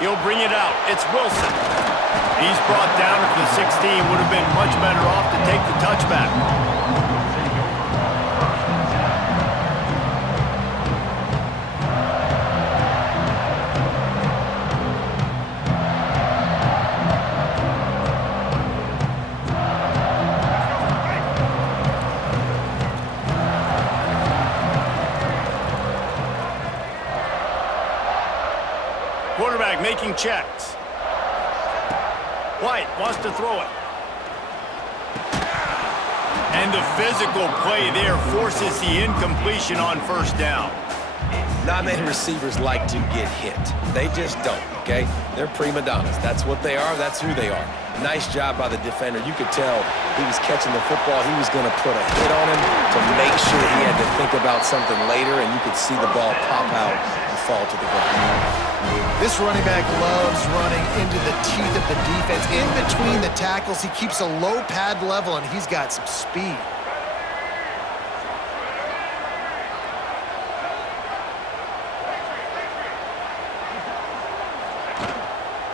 He'll bring it out. It's Wilson. He's brought down at the 16. Would have been much better off to take the touchback. Quarterback making checks. White wants to throw it. And the physical play there forces the incompletion on first down. Not many receivers like to get hit. They just don't, okay? They're prima donnas. That's what they are. That's who they are. Nice job by the defender. You could tell he was catching the football. He was going to put a hit on him to make sure he had to think about something later, and you could see the ball pop out and fall to the ground. This running back loves running into the teeth of the defense. In between the tackles, he keeps a low pad level, and he's got some speed.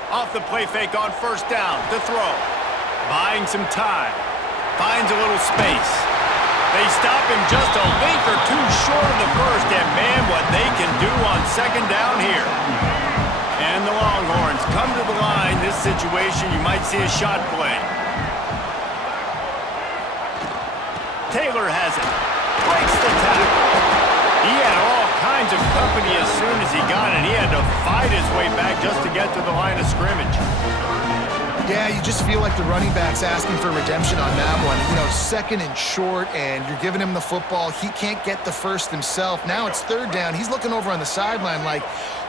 Off the play fake on first down to throw. Buying some time. Finds a little space. They stop him just a link or two short of the first, and man, what they can do on second down here. And the Longhorns come to the line. This situation, you might see a shot play. Taylor has it. Breaks the tackle. He had all kinds of company as soon as he got it. He had to fight his way back just to get to the line of scrimmage. Yeah, you just feel like the running back's asking for redemption on that one. You know, second and short, and you're giving him the football. He can't get the first himself. Now it's third down. He's looking over on the sideline like,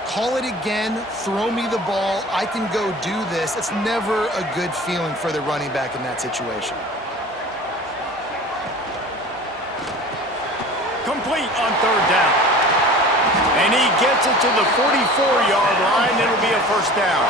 call it again, throw me the ball, I can go do this. It's never a good feeling for the running back in that situation. Complete on third down. And he gets it to the 44-yard line. It'll be a first down.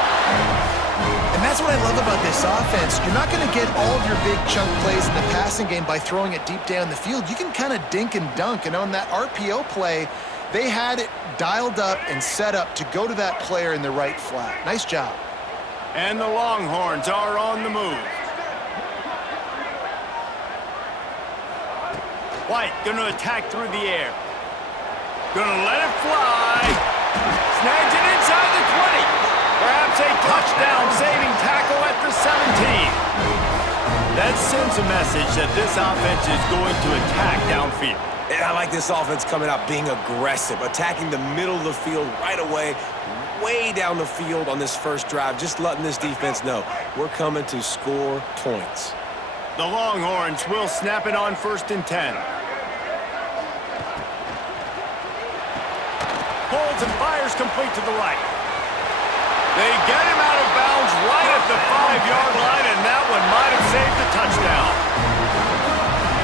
And that's what I love about this offense. You're not going to get all of your big chunk plays in the passing game by throwing it deep down the field. You can kind of dink and dunk. And on that RPO play, they had it dialed up and set up to go to that player in the right flat. Nice job. And the Longhorns are on the move. White going to attack through the air. Going to let it fly. Snags it inside the 20. Perhaps a touchdown-saving tackle at the 17. That sends a message that this offense is going to attack downfield. And I like this offense coming out being aggressive, attacking the middle of the field right away, way down the field on this first drive, just letting this defense know we're coming to score points. The Longhorns will snap it on first and 10. Holds and fires complete to the right. They get him out of bounds right at the 5-yard line, and that one might have saved a touchdown.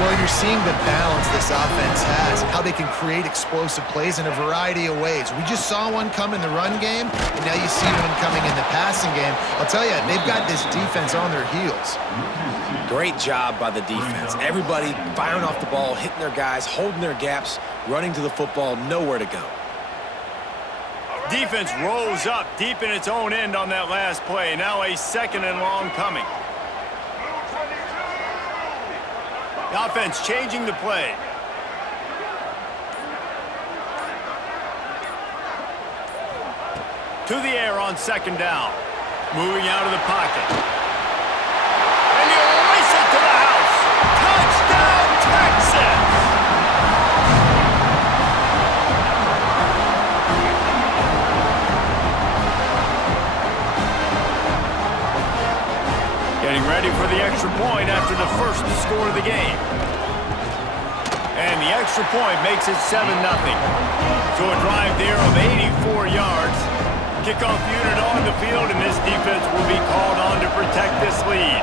Well, you're seeing the balance this offense has, how they can create explosive plays in a variety of ways. We just saw one come in the run game, and now you see one coming in the passing game. I'll tell you, they've got this defense on their heels. Great job by the defense. Everybody firing off the ball, hitting their guys, holding their gaps, running to the football, nowhere to go. Defense rolls up deep in its own end on that last play. Now a second and long coming. The offense changing the play. To the air on second down. Moving out of the pocket. And you race it to the house. Touchdown, Texas! Getting ready for the extra point after the first to score of the game. And the extra point makes it 7-0. So a drive there of 84 yards. Kickoff unit on the field, and this defense will be called on to protect this lead.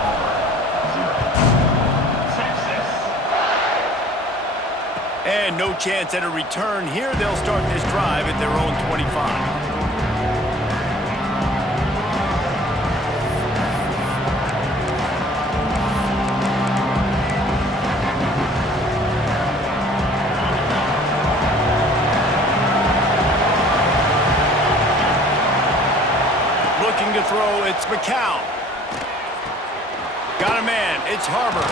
And no chance at a return here. They'll start this drive at their own 25. Looking to throw, it's McCown. Got a man, it's Harbor.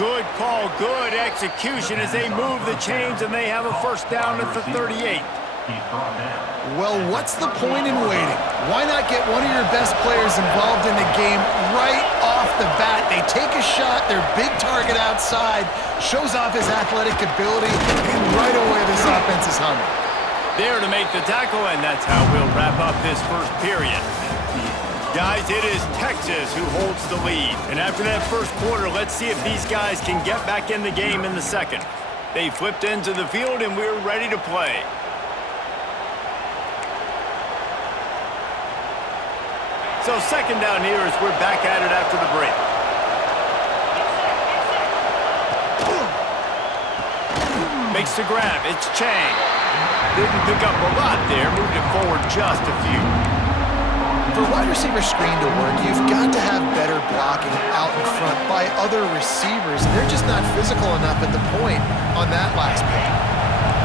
Good call, good execution as they move the chains and they have a first down at the 38. Well, what's the point in waiting? Why not get one of your best players involved in the game right off the bat? They take a shot, their big target outside, shows off his athletic ability, and right away this offense is humming. There to make the tackle, and that's how we'll wrap up this first period. Guys, it is Texas who holds the lead. And after that first quarter, let's see if these guys can get back in the game in the second. They flipped into the field, and we're ready to play. So second down here as we're back at it after the break. Makes the grab. It's Chang. Didn't pick up a lot there. Moved it forward just a few. For a wide receiver screen to work, you've got to have better blocking out in front by other receivers. They're just not physical enough at the point on that last play.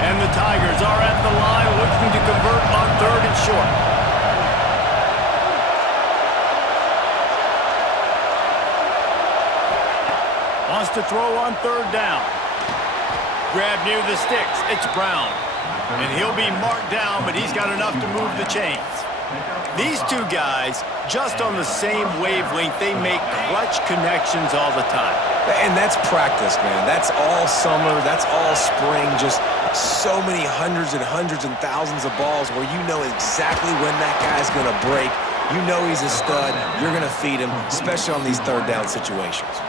And the Tigers are at the line looking to convert on third and short. Wants to throw on third down. Grab near the sticks. It's Brown. And he'll be marked down, but he's got enough to move the chains. These two guys, just on the same wavelength, they make clutch connections all the time. And that's practice, man. That's all summer. That's all spring. Just so many hundreds and thousands of balls where you know exactly when that guy's going to break. You know he's a stud. You're going to feed him, especially on these third down situations.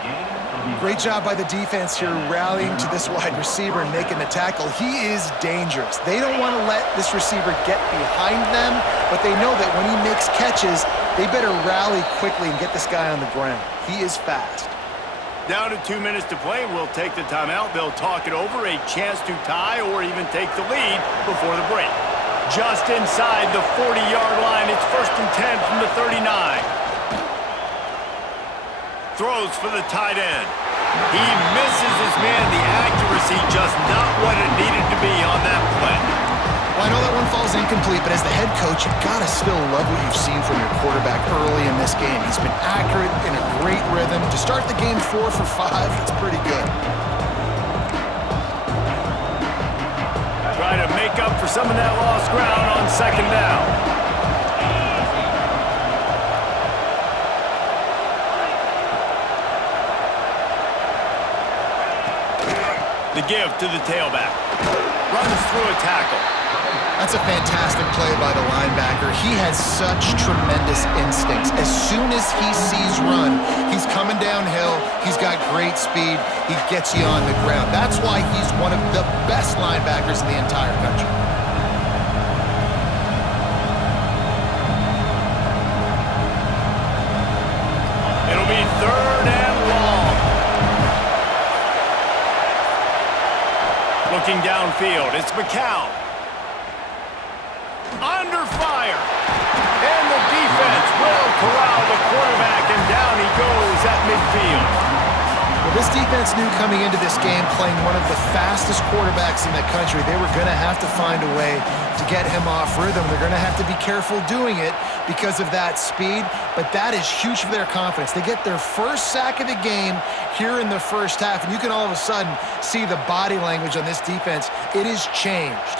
Great job by the defense here rallying to this wide receiver and making the tackle. He is dangerous. They don't want to let this receiver get behind them, but they know that when he makes catches, they better rally quickly and get this guy on the ground. He is fast. Down to 2 minutes to play. We'll take the timeout. They'll talk it over, a chance to tie or even take the lead before the break. Just inside the 40-yard line. It's 1st and 10 from the 39. Throws for the tight end. He misses his man. The accuracy just not what it needed to be on that play. Well, I know that one falls incomplete, but as the head coach, you've got to still love what you've seen from your quarterback early in this game. He's been accurate, in a great rhythm. To start the game 4 for 5, that's pretty good. Trying to make up for some of that lost ground on second down. The give to the tailback. Runs through a tackle. That's a fantastic play by the linebacker. He has such tremendous instincts. As soon as he sees run, he's coming downhill. He's got great speed. He gets you on the ground. That's why he's one of the best linebackers in the entire country. It'll be third and long. Looking downfield, it's McCown. Under fire. And the defense will corral the quarterback, and down he goes at midfield. Well, this defense knew coming into this game, playing one of the fastest quarterbacks in the country, they were going to have to find a way to get him off rhythm. They're going to have to be careful doing it because of that speed, but that is huge for their confidence. They get their first sack of the game here in the first half, and you can all of a sudden see the body language on this defense. It is changed.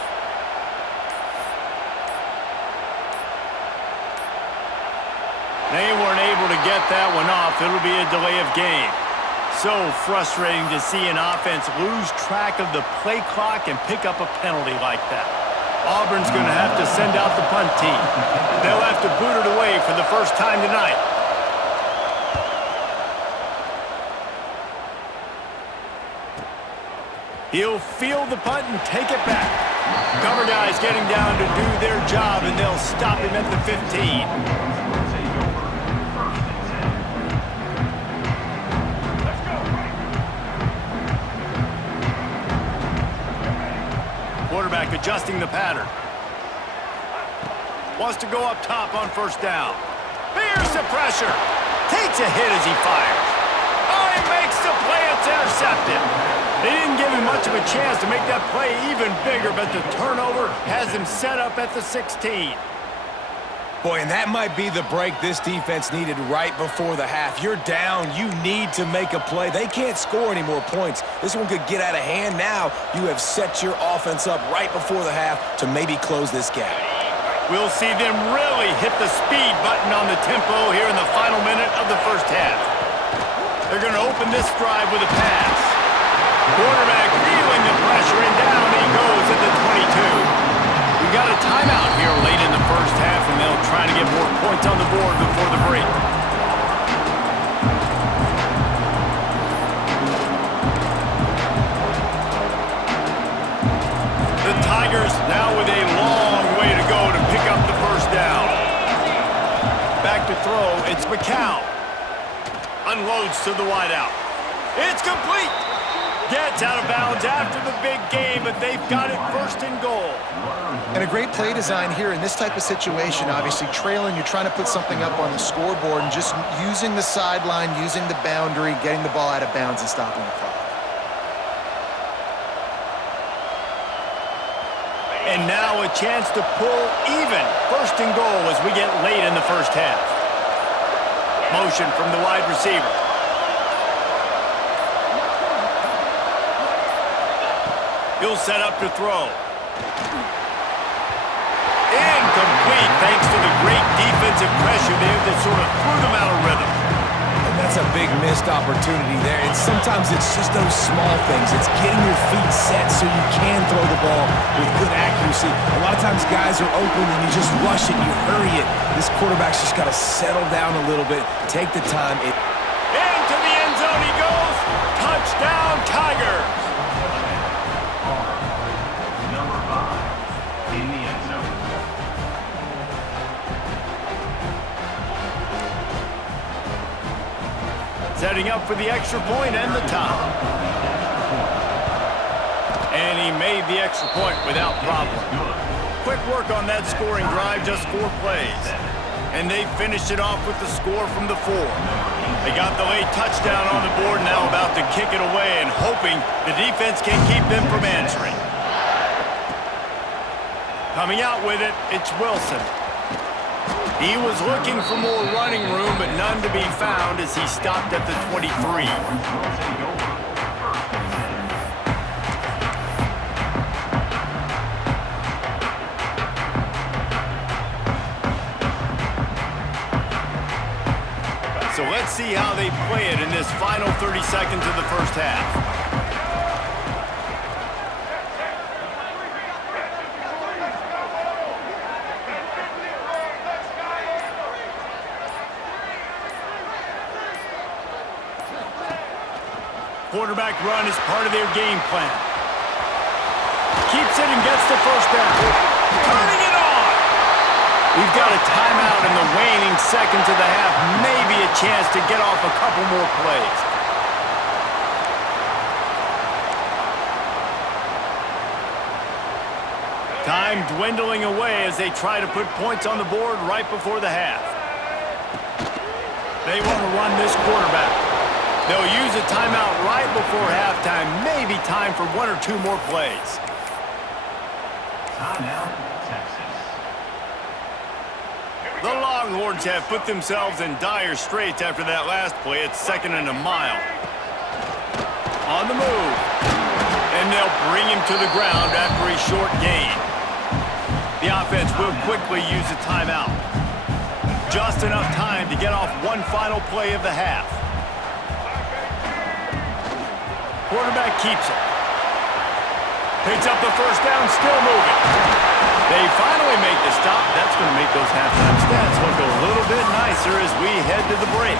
They weren't able to get that one off. It'll be a delay of game. So frustrating to see an offense lose track of the play clock and pick up a penalty like that. Auburn's going to have to send out the punt team. They'll have to boot it away for the first time tonight. He'll field the punt and take it back. Cover guys getting down to do their job, and they'll stop him at the 15. Quarterback adjusting the pattern. Wants to go up top on first down. Bears the pressure. Takes a hit as he fires. Oh, he makes the play. It's intercepted. They didn't give him much of a chance to make that play even bigger, but the turnover has him set up at the 16. Boy, and that might be the break this defense needed right before the half. You're down. You need to make a play. They can't score any more points. This one could get out of hand now. You have set your offense up right before the half to maybe close this gap. We'll see them really hit the speed button on the tempo here in the final minute of the first half. They're going to open this drive with a pass. Quarterback feeling the pressure, and down he goes at the 22. We've got a timeout here late in the first half, and they'll try to get more points on the board before the break. The Tigers now with a long way to go to pick up the first down. Back to throw, it's McCown. Unloads to the wideout. It's complete. Gets out of bounds after the big game, but they've got it first and goal. And a great play design here in this type of situation. Obviously, trailing, you're trying to put something up on the scoreboard and just using the sideline, using the boundary, getting the ball out of bounds and stopping the clock. And now a chance to pull even. First and goal as we get late in the first half. Motion from the wide receiver. He'll set up to throw. Incomplete thanks to the great defensive pressure there that sort of threw them out of rhythm. And that's a big missed opportunity there. And sometimes it's just those small things. It's getting your feet set so you can throw the ball with good accuracy. A lot of times guys are open and you just rush it, you hurry it. This quarterback's just got to settle down a little bit, take the time. Into the end zone he goes. Touchdown, Tigers. Setting up for the extra point and the tie. And he made the extra point without problem. Quick work on that scoring drive, just 4 plays. And they finished it off with the score from the 4. They got the late touchdown on the board, now about to kick it away and hoping the defense can keep them from answering. Coming out with it, it's Wilson. He was looking for more running room, but none to be found as he stopped at the 23. So let's see how they play it in this final 30 seconds of the first half. Quarterback run is part of their game plan. Keeps it and gets the first down. Turning it on! We've got a timeout in the waning seconds of the half. Maybe a chance to get off a couple more plays. Time dwindling away as they try to put points on the board right before the half. They want to run this quarterback. They'll use a timeout right before halftime. Maybe time for 1 or 2 more plays. Timeout, Texas. The Longhorns have put themselves in dire straits after that last play. It's 2nd and a mile. On the move. And they'll bring him to the ground after a short gain. The offense will quickly use a timeout. Just enough time to get off one final play of the half. Quarterback keeps it. Picks up the first down, still moving. They finally make the stop. That's going to make those halftime stats look a little bit nicer as we head to the break.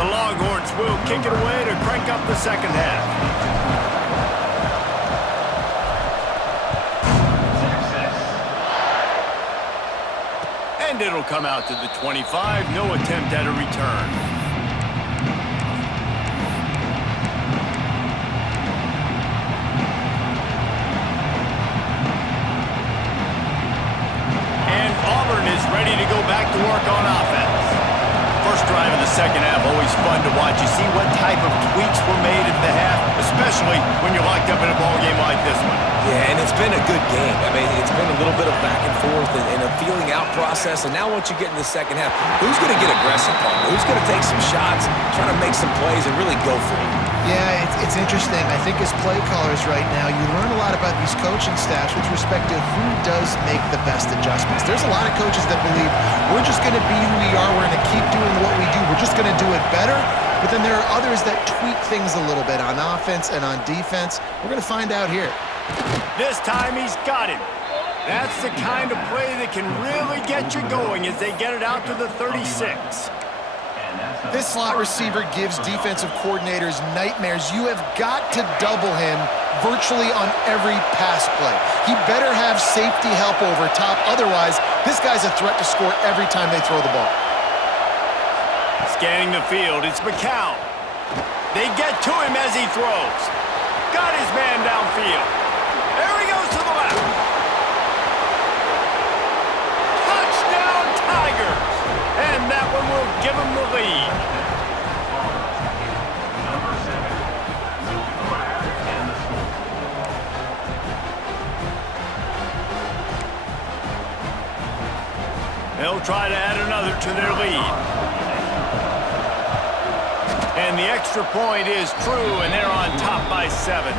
The Longhorns will kick it away to crank up the second half. And it'll come out to the 25. No attempt at a return. And Auburn is ready to go back to work on offense. First drive of the second half, always fun to watch. You see what type of tweaks were made at the half, especially especially when you're locked up in a ball game like this one. Yeah, and it's been a good game. I mean, it's been a little bit of back and forth and a feeling out process. And now once you get in the second half, who's going to get aggressive, Paul? Who's going to take some shots, try to make some plays, and really go for it? Yeah, it's interesting. I think as play callers right now, you learn a lot about these coaching staffs with respect to who does make the best adjustments. There's a lot of coaches that believe we're just going to be who we are. We're going to keep doing what we do. We're just going to do it better. But then there are others that tweak things a little bit on offense and on defense. We're going to find out here. This time he's got him. That's the kind of play that can really get you going as they get it out to the 36. This slot receiver gives defensive coordinators nightmares. You have got to double him virtually on every pass play. He better have safety help over top. Otherwise, this guy's a threat to score every time they throw the ball. Scanning the field, it's McCown. They get to him as he throws. Got his man downfield. There he goes to the left. Touchdown, Tigers! And that one will give him the lead. They'll try to add another to their lead. And the extra point is true, and they're on top by 7.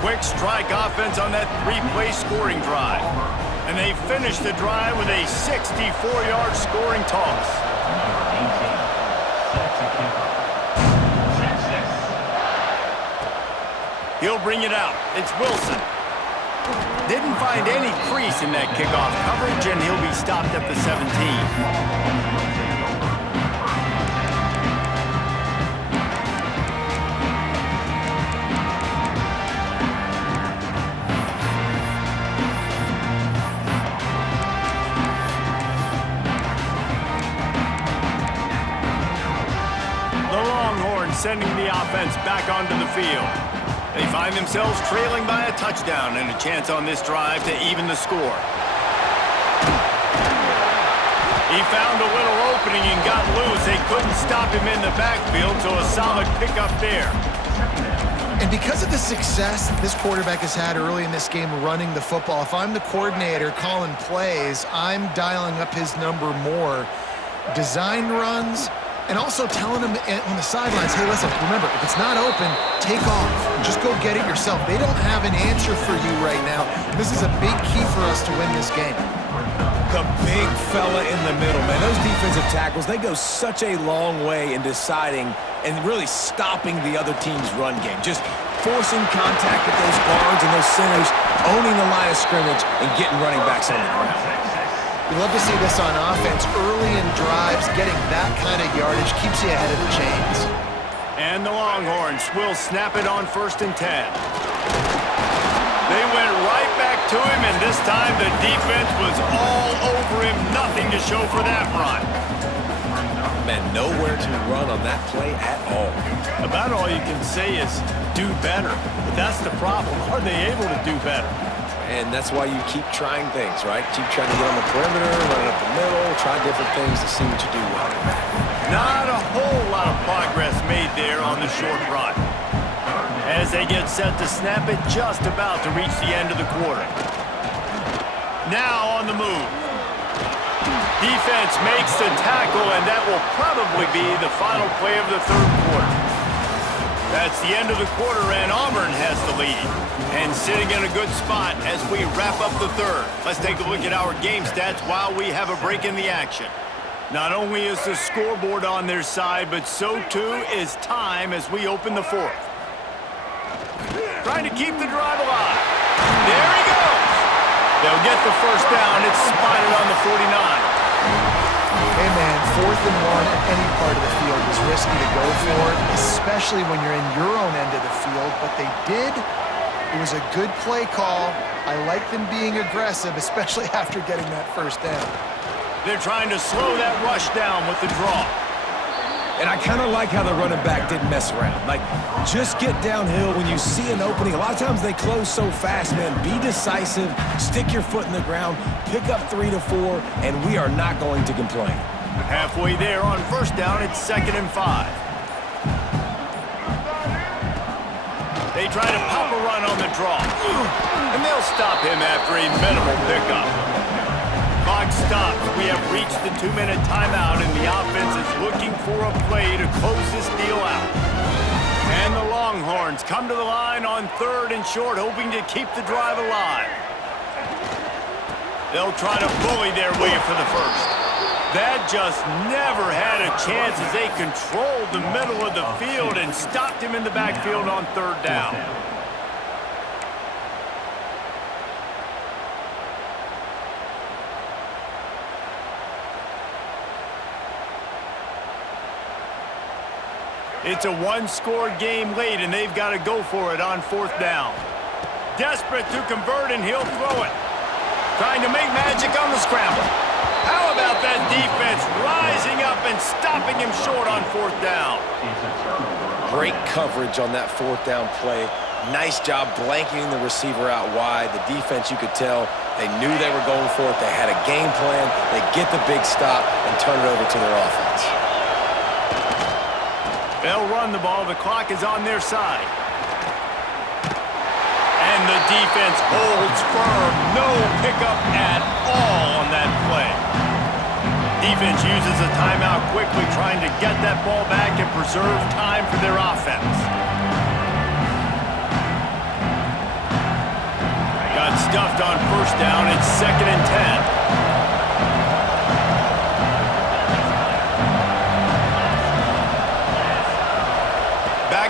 Quick strike offense on that 3-play scoring drive. And they finish the drive with a 64-yard scoring toss. He'll bring it out. It's Wilson. Didn't find any crease in that kickoff coverage, and he'll be stopped at the 17. Sending the offense back onto the field. They find themselves trailing by a touchdown and a chance on this drive to even the score. He found a little opening and got loose. They couldn't stop him in the backfield, so a solid pickup there. And because of the success this quarterback has had early in this game running the football, if I'm the coordinator calling plays, I'm dialing up his number more. Design runs, and also telling them on the sidelines, hey, listen, remember, if it's not open, take off. Just go get it yourself. They don't have an answer for you right now. This is a big key for us to win this game. The big fella in the middle, man. Those defensive tackles, they go such a long way in deciding and really stopping the other team's run game. Just forcing contact with those guards and those centers, owning the line of scrimmage, and getting running backs on the ground. We love to see this on offense. Early in drives, getting that kind of yardage keeps you ahead of the chains. And the Longhorns will snap it on 1st and 10. They went right back to him, and this time the defense was all over him. Nothing to show for that run. Man, nowhere to run on that play at all. About all you can say is do better. But that's the problem. Are they able to do better? And that's why you keep trying things, right? Keep trying to get on the perimeter, run up the middle, try different things to see what you do well. Not a whole lot of progress made there on the short run. As they get set to snap it, just about to reach the end of the quarter. Now on the move. Defense makes the tackle, and that will probably be the final play of the 3rd quarter. That's the end of the quarter, and Auburn has the lead. And sitting in a good spot as we wrap up the 3rd. Let's take a look at our game stats while we have a break in the action. Not only is the scoreboard on their side, but so too is time as we open the 4th. Trying to keep the drive alive. There he goes. They'll get the 1st down. It's spotted on the 49. Hey, man, 4th and 1 at any part of the field is risky to go for, especially when you're in your own end of the field. But they did. It was a good play call. I like them being aggressive, especially after getting that 1st down. They're trying to slow that rush down with the draw. And I kind of like how the running back didn't mess around. Like, just get downhill when you see an opening. A lot of times they close so fast, man. Be decisive, stick your foot in the ground, pick up 3 to 4, and we are not going to complain. Halfway there on 1st down, it's 2nd and 5. They try to pop a run on the draw. And they'll stop him after a minimal pickup. Clock stops. We have reached the 2-minute timeout, and the offense is looking for a play to close this deal out. And the Longhorns come to the line on 3rd and short, hoping to keep the drive alive. They'll try to bully their way for the first. That just never had a chance as they controlled the middle of the field and stopped him in the backfield on 3rd down. It's a one-score game late, and they've got to go for it on 4th down. Desperate to convert, and he'll throw it. Trying to make magic on the scramble. How about that defense rising up and stopping him short on 4th down? Great coverage on that 4th down play. Nice job blanketing the receiver out wide. The defense, you could tell, they knew they were going for it. They had a game plan. They get the big stop and turn it over to their offense. They'll run the ball. The clock is on their side. And the defense holds firm. No pickup at all on that play. Defense uses a timeout quickly, trying to get that ball back and preserve time for their offense. Got stuffed on 1st down. It's 2nd and 10.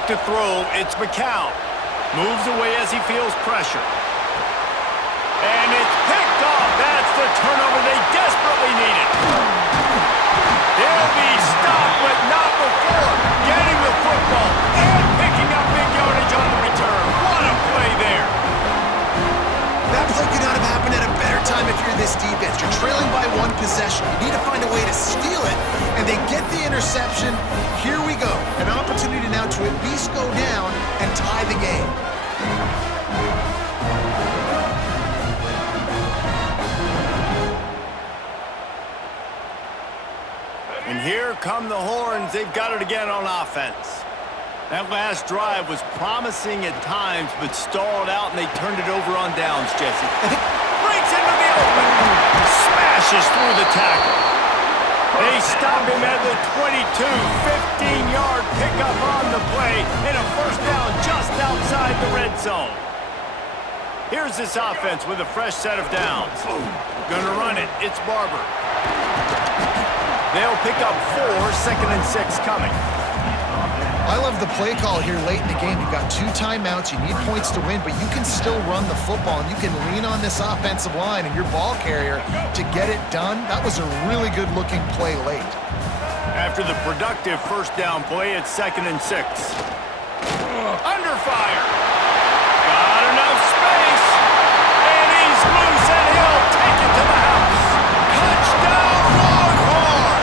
To throw, it's McCown. Moves away as he feels pressure. And it's picked off. That's the turnover they desperately needed. They'll be stopped, but not before getting the football and picking up big yardage on the return. What a play there. That play could not have happened at a better time if you're this defense. You're trailing by 1 possession. You need to find a way to steal it, and they get the interception. Here we go. An opportunity now to at least go down and tie the game. And here come the Horns. They've got it again on offense. That last drive was promising at times, but stalled out, and they turned it over on downs, Jesse. Breaks into the open. Smashes through the tackle. They stop him at the 22. 15-yard pickup on the play, and a 1st down just outside the red zone. Here's this offense with a fresh set of downs. Gonna run it. It's Barber. They'll pick up 4, 2nd and 6 coming. I love the play call here late in the game. You've got 2 timeouts. You need points to win, but you can still run the football, and you can lean on this offensive line and your ball carrier to get it done. That was a really good-looking play late. After the productive 1st down play, it's 2nd and 6. Under fire. Got enough space. And he's loose, and he'll take it to the house. Touchdown, Longhorns!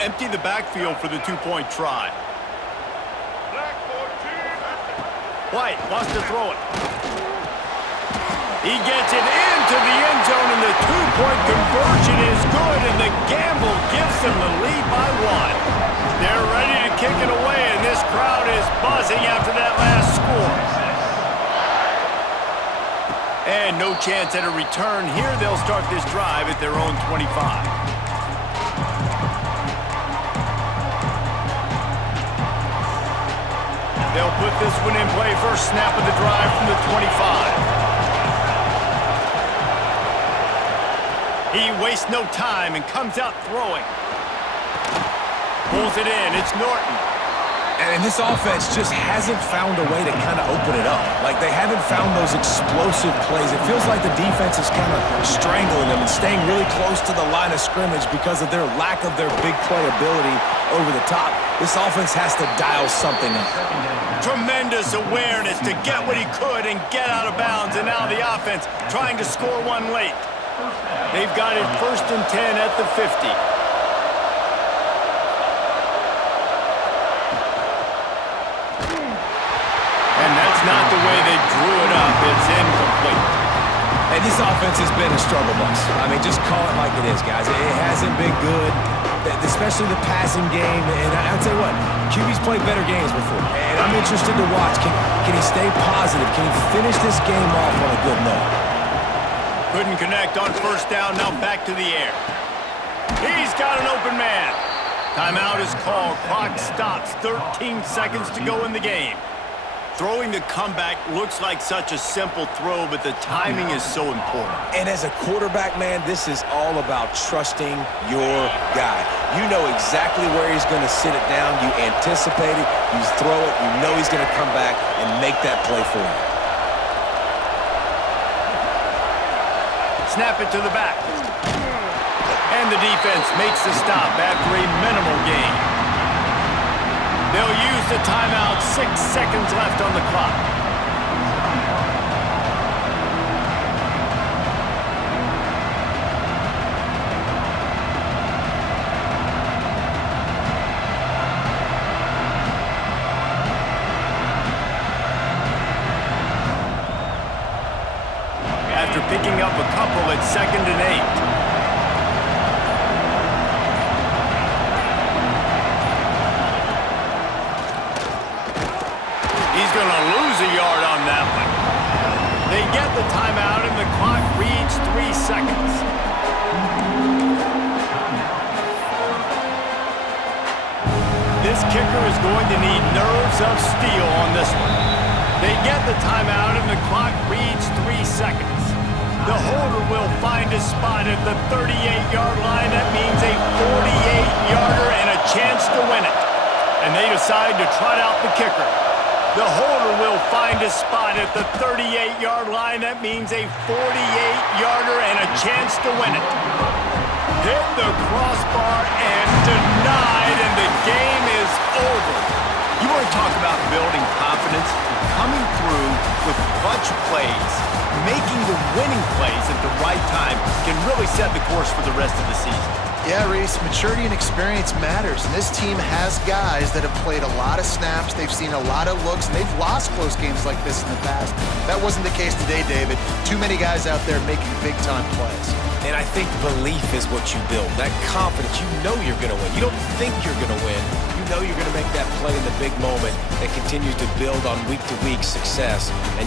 Empty the backfield for the 2-point try. White wants to throw it. He gets it into the end zone, and the 2-point conversion is good, and the gamble gives them the lead by 1. They're ready to kick it away, and this crowd is buzzing after that last score. And no chance at a return here. They'll start this drive at their own 25. They'll put this one in play. First snap of the drive from the 25. He wastes no time and comes out throwing. Pulls it in. It's Norton. And this offense just hasn't found a way to kind of open it up. Like, they haven't found those explosive plays. It feels like the defense is kind of strangling them and staying really close to the line of scrimmage because of their lack of their big play ability over the top. This offense has to dial something up. Tremendous awareness to get what he could and get out of bounds. And now the offense trying to score one late. They've got it 1st and 10 at the 50. not the way they drew it up. It's incomplete. And this offense has been a struggle bus. I mean, just call it like it is, guys. It hasn't been good, especially the passing game. And I'll tell you what, QB's played better games before. And I'm interested to watch. Can he stay positive? Can he finish this game off on a good note? Couldn't connect on first down. Now back to the air. He's got an open man. Timeout is called. Clock stops. 13 seconds to go in the game. Throwing the comeback looks like such a simple throw, but the timing is so important. And as a quarterback, man, this is all about trusting your guy. You know exactly where he's going to sit it down. You anticipate it. You throw it. You know he's going to come back and make that play for you. Snap it to the back. And the defense makes the stop after a minimal gain. They'll use the timeout. 6 seconds left on the clock. After picking up a couple at 2nd and 8. He's going to lose a yard on that one. They get the timeout, and the clock reads 3 seconds. This kicker is going to need nerves of steel on this one. They get the timeout, and the clock reads 3 seconds. The holder will find a spot at the 38-yard line. That means a 48-yarder and a chance to win it. And they decide to trot out the kicker. The holder will find a spot at the 38-yard line. That means a 48-yarder and a chance to win it. Hit the crossbar and denied, and the game is over. You want to talk about building confidence? Coming through with clutch plays, making the winning plays at the right time can really set the course for the rest of the season. Yeah, Reese, maturity and experience matters, and this team has guys that have played a lot of snaps, they've seen a lot of looks, and they've lost close games like this in the past. That wasn't the case today, David. Too many guys out there making big-time plays. And I think belief is what you build, that confidence. You know you're going to win. You don't think you're going to win. You know you're going to make that play in the big moment that continues to build on week-to-week success. And